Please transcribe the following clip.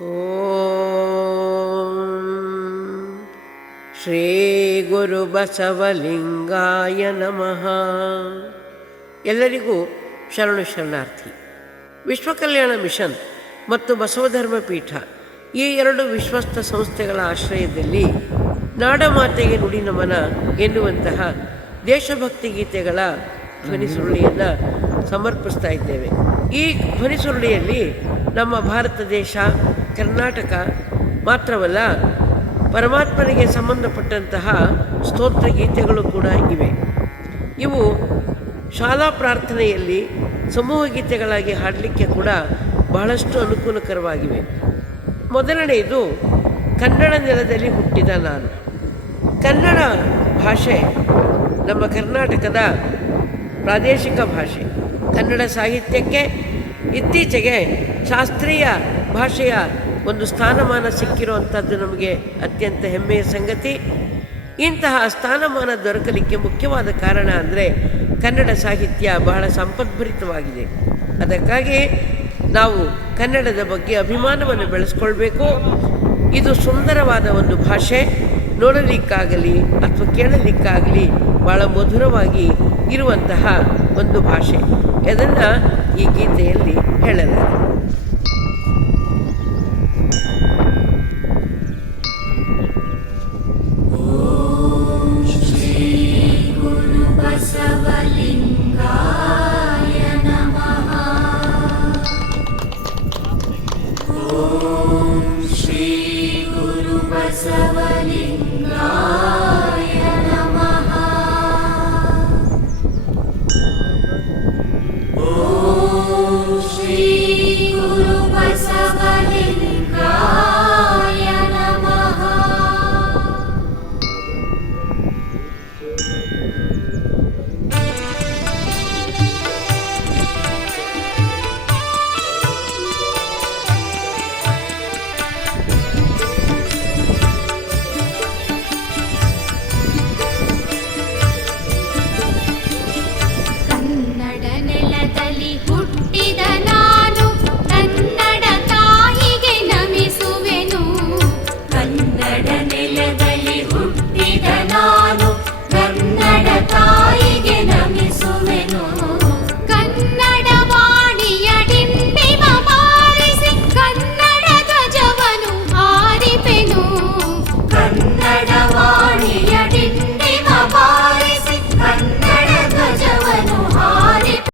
ಓಂ ಶ್ರೀ ಗುರು ಬಸವಲಿಂಗಾಯ ನಮಃ. ಎಲ್ಲರಿಗೂ ಶರಣು ಶರಣಾರ್ಥಿ. ವಿಶ್ವಕಲ್ಯಾಣ ಮಿಷನ್ ಮತ್ತು ಬಸವಧರ್ಮ ಪೀಠ ಈ ಎರಡು ವಿಶ್ವಸ್ತ ಸಂಸ್ಥೆಗಳ ಆಶ್ರಯದಲ್ಲಿ ನಾಡಮಾತೆಗೆ ನುಡಿ ನಮನ ಎನ್ನುವಂತಹ ದೇಶಭಕ್ತಿ ಗೀತೆಗಳ ಧ್ವನಿಸುರುಳಿಯನ್ನು ಸಮರ್ಪಿಸ್ತಾ ಇದ್ದೇವೆ. ಈ ಧ್ವನಿಸುರುಳಿಯಲ್ಲಿ ನಮ್ಮ ಭಾರತ ದೇಶ, ಕರ್ನಾಟಕ ಮಾತ್ರವಲ್ಲ, ಪರಮಾತ್ಮನಿಗೆ ಸಂಬಂಧಪಟ್ಟಂತಹ ಸ್ತೋತ್ರ ಗೀತೆಗಳು ಕೂಡ ಇವೆ. ಇವು ಶಾಲಾ ಪ್ರಾರ್ಥನೆಯಲ್ಲಿ ಸಮೂಹ ಗೀತೆಗಳಾಗಿ ಹಾಡಲಿಕ್ಕೆ ಕೂಡ ಬಹಳಷ್ಟು ಅನುಕೂಲಕರವಾಗಿವೆ. ಮೊದಲನೆಯದು ಕನ್ನಡ ನೆಲದಲ್ಲಿ ಹುಟ್ಟಿದ ನಾನು. ಕನ್ನಡ ಭಾಷೆ ನಮ್ಮ ಕರ್ನಾಟಕದ ಪ್ರಾದೇಶಿಕ ಭಾಷೆ. ಕನ್ನಡ ಸಾಹಿತ್ಯಕ್ಕೆ ಇತ್ತೀಚೆಗೆ ಶಾಸ್ತ್ರೀಯ ಭಾಷೆಯ ಒಂದು ಸ್ಥಾನಮಾನ ಸಿಕ್ಕಿರುವಂಥದ್ದು ನಮಗೆ ಅತ್ಯಂತ ಹೆಮ್ಮೆಯ ಸಂಗತಿ. ಇಂತಹ ಸ್ಥಾನಮಾನ ದೊರಕಲಿಕ್ಕೆ ಮುಖ್ಯವಾದ ಕಾರಣ ಅಂದರೆ ಕನ್ನಡ ಸಾಹಿತ್ಯ ಬಹಳ ಸಂಪದ್ಭರಿತವಾಗಿದೆ. ಅದಕ್ಕಾಗಿ ನಾವು ಕನ್ನಡದ ಬಗ್ಗೆ ಅಭಿಮಾನವನ್ನು ಬೆಳೆಸ್ಕೊಳ್ಬೇಕು. ಇದು ಸುಂದರವಾದ ಒಂದು ಭಾಷೆ. ನೋಡಲಿಕ್ಕಾಗಲಿ ಅಥವಾ ಕೇಳಲಿಕ್ಕಾಗಲಿ ಭಾಳ ಮಧುರವಾಗಿ ಇರುವಂತಹ ಒಂದು ಭಾಷೆ. ಅದನ್ನು ಈ ಗೀತೆಯಲ್ಲಿ ಹೇಳಲಾಗಿದೆ.